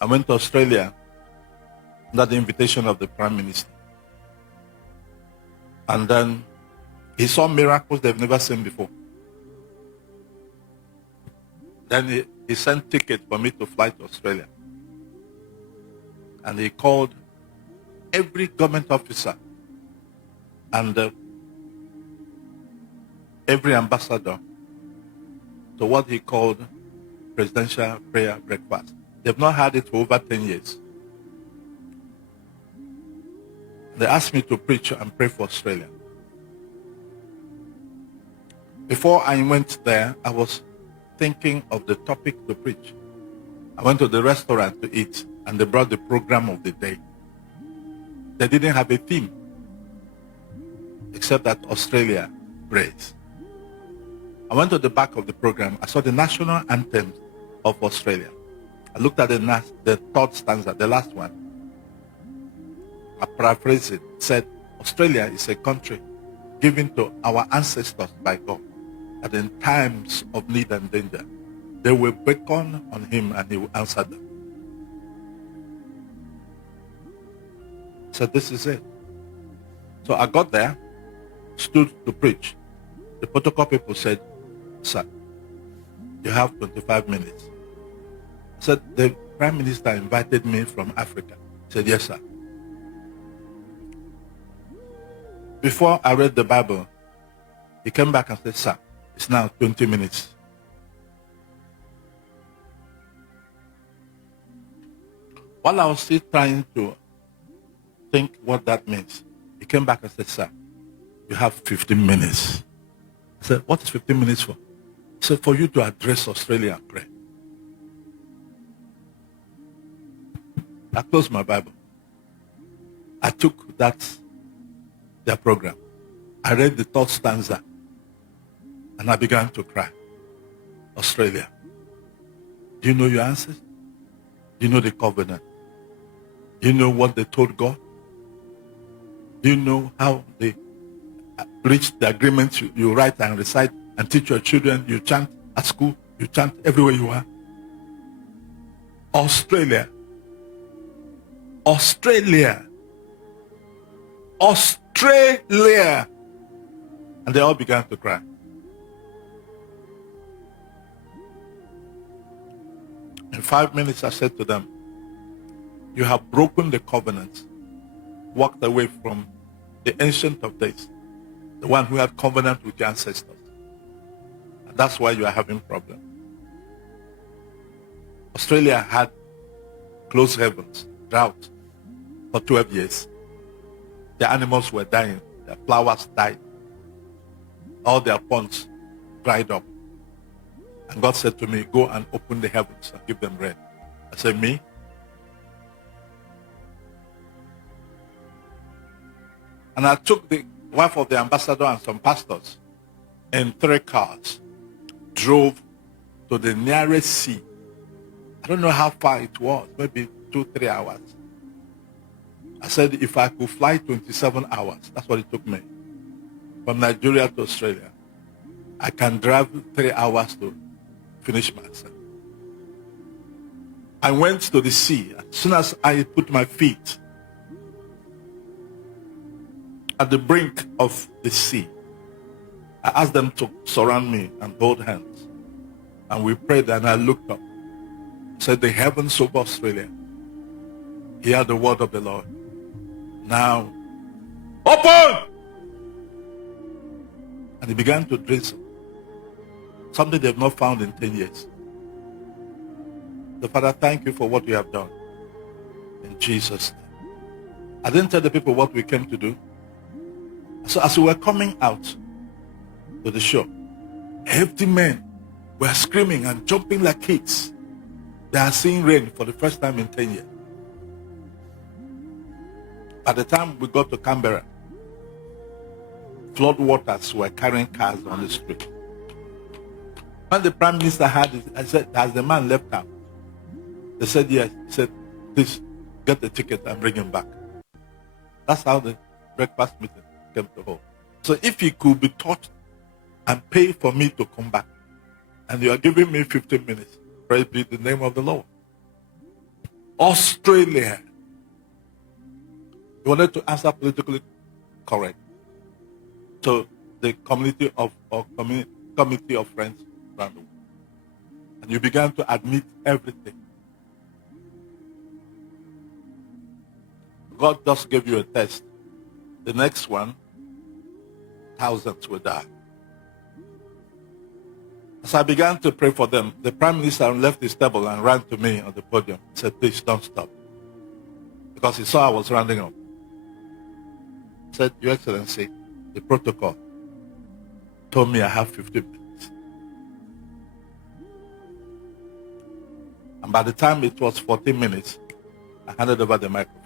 I went to Australia under the invitation of the Prime Minister. And then he saw miracles they've never seen before. Then he sent tickets for me to fly to Australia. And he called every government officer and every ambassador to what he called presidential prayer breakfast. They've not had it for over 10 years. They asked me to preach and pray for Australia. Before I went there, I was thinking of the topic to preach. I went to the restaurant to eat, and they brought the program of the day. They didn't have a theme, except that Australia prays. I went to the back of the program. I saw the national anthem of Australia. I looked at the third stanza, the last one. I paraphrased it. It said, Australia is a country given to our ancestors by God, that in times of need and danger, they will beckon on him and he will answer them. So this is it. So I got there, stood to preach. The protocol people said, sir, you have 25 minutes. I said, the Prime Minister invited me from Africa. I said, yes, sir. Before I read the Bible, he came back and said, sir, it's now 20 minutes. While I was still trying to think what that means, he came back and said, sir, you have 15 minutes. I said, what is 15 minutes for? He said, for you to address Australia and pray. I closed my Bible. I took their program. I read the third stanza and I began to cry. Australia, do you know your answers? Do you know the covenant? Do you know what they told God? Do you know how they reached the agreements you write and recite and teach your children? You chant at school, you chant everywhere you are. Australia. Australia. Australia. And they all began to cry. In 5 minutes, I said to them, you have broken the covenant, walked away from the Ancient of Days, the one who had covenant with your ancestors. And that's why you are having problems. Australia had closed heavens, drought for 12 years. The animals were dying, their flowers died, all their ponds dried up. And God said to me, go and open the heavens and give them rain. I said, me? And I took the wife of the ambassador and some pastors in 3 cars, drove to the nearest sea. I don't know how far it was, maybe 2-3 hours. I said, if I could fly 27 hours, that's what it took me, from Nigeria to Australia, I can drive 3 hours to finish my assignment. I went to the sea. As soon as I put my feet at the brink of the sea, I asked them to surround me and hold hands. And we prayed, and I looked up. I said, the heavens over Australia, hear the word of the Lord. Now, open! And it began to drizzle. Something they've not found in 10 years. The Father, thank you for what you have done. In Jesus' name. I didn't tell the people what we came to do. So as we were coming out to the shore, healthy men were screaming and jumping like kids. They are seeing rain for the first time in 10 years. By the time we got to Canberra, flood waters were carrying cars on the street. When the Prime Minister had it, I said, has the man left town? They said, yes. He said, please get the ticket and bring him back. That's how the breakfast meeting came to hold. So if he could be taught and pay for me to come back, and you are giving me 15 minutes, praise be the name of the Lord. Australia. He wanted to answer politically correct. So the community of committee of friends around the world. And you began to admit everything. God just gave you a test. The next one, thousands will die. As I began to pray for them, the Prime Minister left his table and ran to me on the podium and said, please don't stop. Because he saw I was rounding up. He said, Your Excellency, the protocol told me I have 15 minutes. And by the time it was 14 minutes, I handed over the microphone.